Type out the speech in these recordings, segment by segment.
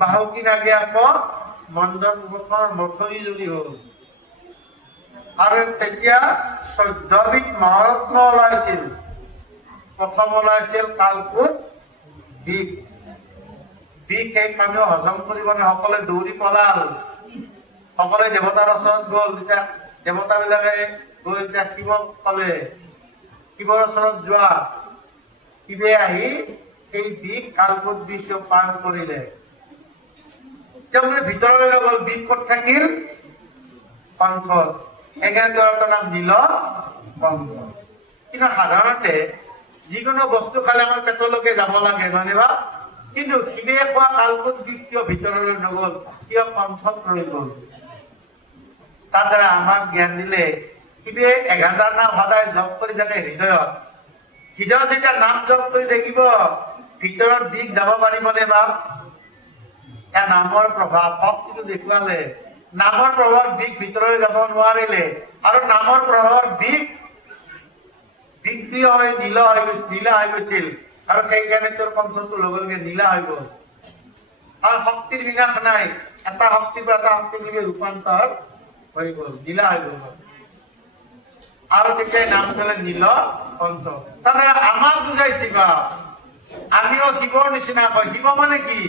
বাহুকি নাগে আকৌ মণ্ডল মথনি যদি হ'ল আৰু তেতিয়া 14বিধ মহাৰত্ন ওলাইছিল। প্ৰথম ওলাইছিল কালকুট বিষ। বিষ সেই পানীও হজম কৰিব সকলোৱে দৌৰি পলাল। সকলোৱে দেৱতাৰ ওচৰত গ'ল। তেতিয়া দেৱতাবিলাকে গৈ এতিয়া শিৱক ক'লে, শিৱৰ ওচৰত যোৱা। শিৱে আহি সেই বিষ কালকুট বিষ পান কৰিলে। তেওঁ ভিতৰলৈ গ'ল। বিষ ক'ত থাকিল? কণ্ঠত। সেইকাৰণে তেওঁৰ নাম নীলকণ্ঠ। কিন্তু সাধাৰণতে যিকোনো বস্তু খালে আমাৰ পেটলৈকে যাব লাগে, নহয় বা? কিন্তু শিৱে খোৱা কালকুট বিষ কিয় ভিতৰলৈ নগ'ল? কিয় কণ্ঠত ৰৈ গ'ল? তাৰ দ্বাৰা আমাক জ্ঞান দিলে শিৱে 1000 নাম সদায় জপ কৰি থাকে হৃদয়ত। হৃদয়ত যেতিয়া নাম জপ কৰি থাকিব, ভিতৰত বিষ যাব পাৰিবনে বা? এয়া নামৰ প্ৰভাৱ। ভক্তিটো দেখুৱালে নামৰ প্ৰভাৱ দিশ ভিতৰলৈ যাব নোৱাৰিলে, আৰু নামৰ প্ৰভাৱ দিশ বিক্ৰিয় হৈ নীলা হৈ গৈছিল, আৰু সেইকাৰণে তোৰ কণ্ঠটো লগে লগে নীলা হৈ গ'ল। আৰু শক্তিৰ বিনাশ নাই, এটা শক্তিৰ পৰা এটা শক্তিলৈকে ৰূপান্তৰ হৈ গ'ল, নীলা হৈ গ'ল। আৰু তেতিয়া নাম থলে নীলকণ্ঠ। তাৰমানে আমাক বুজাইছে বা আমিও শিৱৰ নিচিনা কয়। শিৱ মানে কি?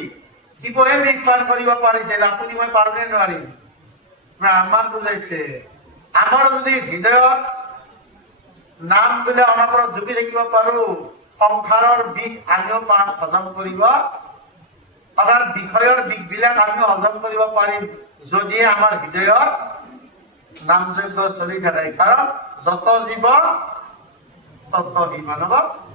শিৱহে বিষ পান কৰিব পাৰিছিল, আপুনি মই পাৰো নে নোৱাৰিম? আমাক বুজাইছে আমাৰ যদি হৃদয়ত নাম বোলে অনবৰত জুপি থাকিব পাৰো, সংসাৰৰ বিষ আমিও হজম কৰিব, আমাৰ বিষয়ৰ বিষবিলাক আমিও হজম কৰিব পাৰিম, যদি আমাৰ হৃদয়ত নাম যজ্ঞ চলি থাকে। কাৰণ যত জীৱ তত সি মানৱ